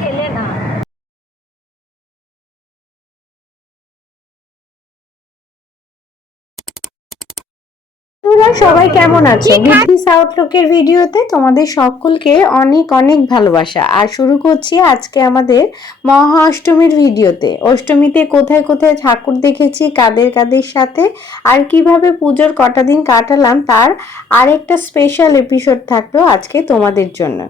খেলে না। তোমরা সবাই কেমন আছো? বিথিস আউটলুকের ভিডিওতে তোমাদের সকলকে অনেক অনেক ভালোবাসা। আর শুরু করছি আজকে আমাদের মহা অষ্টমীর ভিডিওতে। অষ্টমীতে কোথায় কোথায় ঠাকুর দেখেছি, কাদের কাদের সাথে, আর কিভাবে পুজোর কটা দিন কাটালাম তার আরেকটা স্পেশাল এপিসোড থাকলো আজকে তোমাদের জন্য।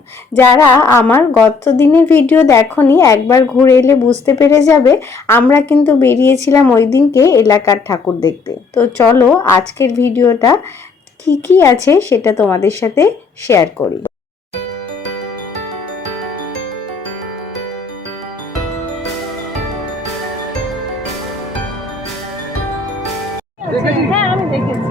যারা আমার গত দিনের ভিডিও দেখোনি, একবার ঘুরে এলে বুঝতে পেরে যাবে আমরা কিন্তু বেরিয়েছিলাম ওই দিনকে এলাকার ঠাকুর দেখতে। তো চলো আজকের ভিডিওটা কি কি আছে সেটা তোমাদের সাথে শেয়ার করি। হ্যাঁ আমি দেখেছি।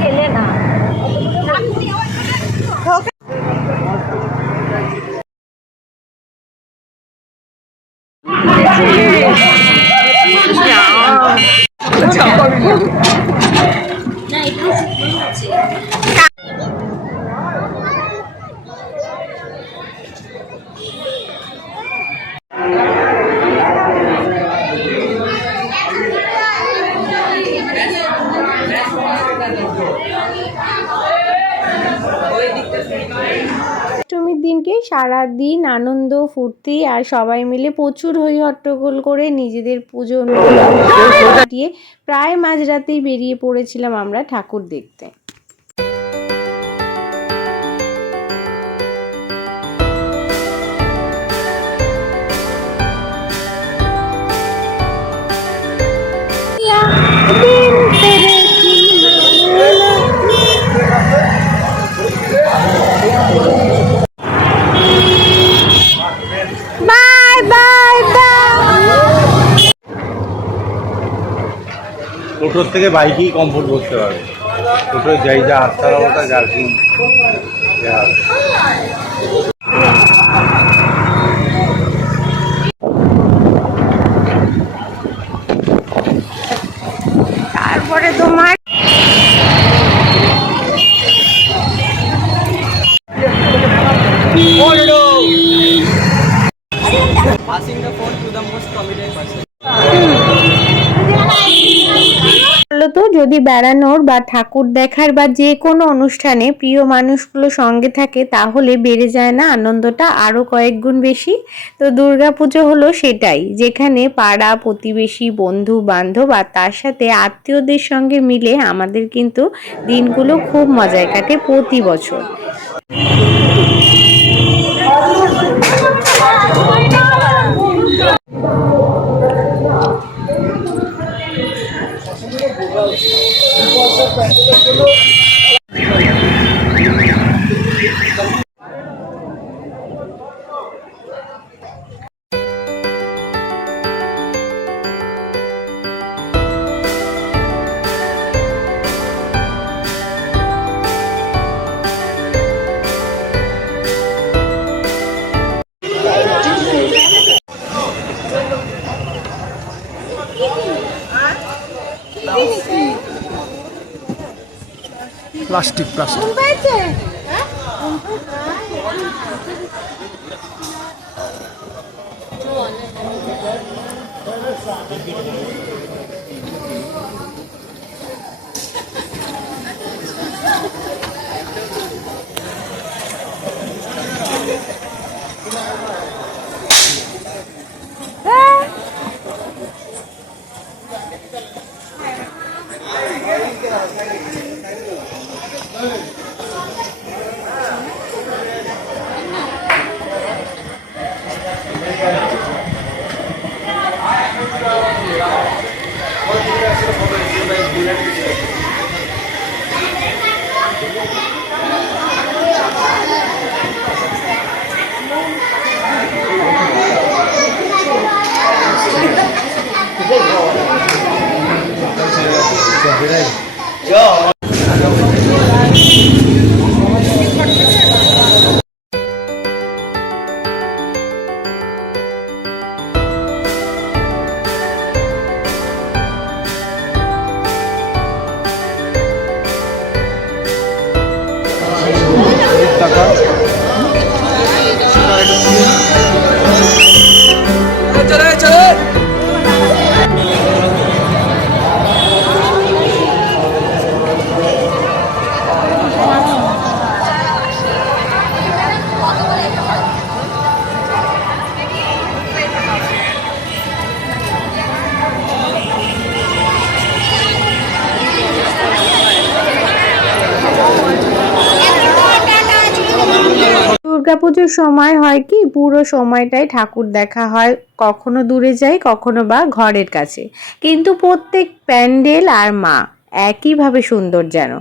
খেলে না। অষ্টমীর দিনকে সারাদিন আনন্দ ফুর্তি আর সবাই মিলে প্রচুর হই হট্টগোল করে নিজেদের পুজো দিয়ে প্রায় মাঝরাতেই বেরিয়ে পড়েছিলাম আমরা ঠাকুর দেখতে। টোটোর থেকে বাইকেই কমফোর্ট করতে পারবে। টোটোয় যাই যা আস্তার অবস্থা জার্কিং। তারপরে তোমার Passing the phone to the most competent person. তো যদি বেড়ানোর বা ঠাকুর দেখার বা যে কোনো অনুষ্ঠানে প্রিয় মানুষগুলো সঙ্গে থাকে তাহলে বেড়ে যায় না আনন্দটা আরো কয়েক গুণ বেশি। তো দুর্গাপুজো হলো সেটাই, যেখানে পাড়া প্রতিবেশী বন্ধু বান্ধব আর তার সাথে আত্মীয়দের সঙ্গে মিলে আমাদের কিন্তু দিনগুলো খুব মজায় কাটে প্রতি বছর। Plastic. দুর্গাপুজোর সময় হয় কি পুরো সময়টাই ঠাকুর দেখা হয়, কখনো দূরে যাই কখনো বা ঘরের কাছে, কিন্তু প্রত্যেক প্যান্ডেল আর মা একইভাবে সুন্দর যেন।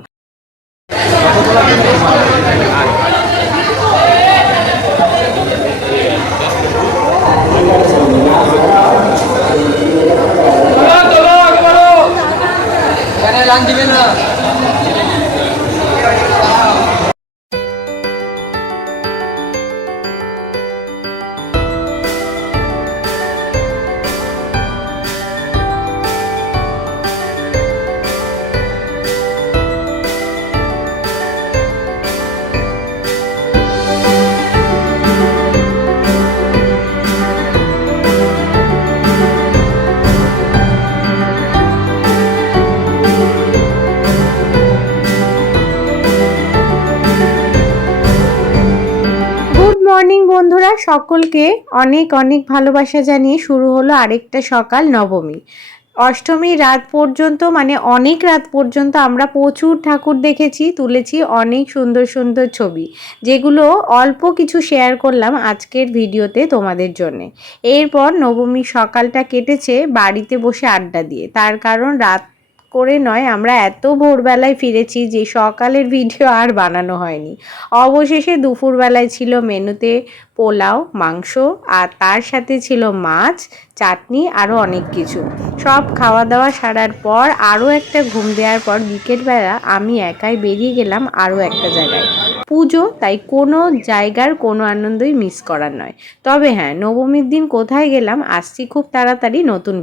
মর্নিং বন্ধুরা, সকলকে অনেক অনেক ভালোবাসা জানিয়ে শুরু হলো আরেকটা সকাল নবমী। অষ্টমীর রাত পর্যন্ত মানে অনেক রাত পর্যন্ত আমরা প্রচুর ঠাকুর দেখেছি, তুলেছি অনেক সুন্দর সুন্দর ছবি, যেগুলো অল্প কিছু শেয়ার করলাম আজকের ভিডিওতে তোমাদের জন্যে। এরপর নবমীর সকালটা কেটেছে বাড়িতে বসে আড্ডা দিয়ে, তার কারণ রাত করে নয়, আমরা এত ভোরবেলায় ফিরেছি যে সকালের ভিডিও আর বানানো হয়নি। অবশেষে দুপুরবেলায় ছিল মেনুতে পোলাও, মাংস, আর তার সাথে ছিল মাছ, চাটনি, আরও অনেক কিছু। সব খাওয়া দাওয়া সারার পর আরও একটা ঘুম দেওয়ার পর বিকেলবেলা আমি একাই বেরিয়ে গেলাম আরও একটা জায়গায়, পুজো, তাই কোনো জায়গার কোনো আনন্দই মিস করার নয়। তবে হ্যাঁ, নবমীর দিন কোথায় গেলাম আসছি খুব তাড়াতাড়ি নতুন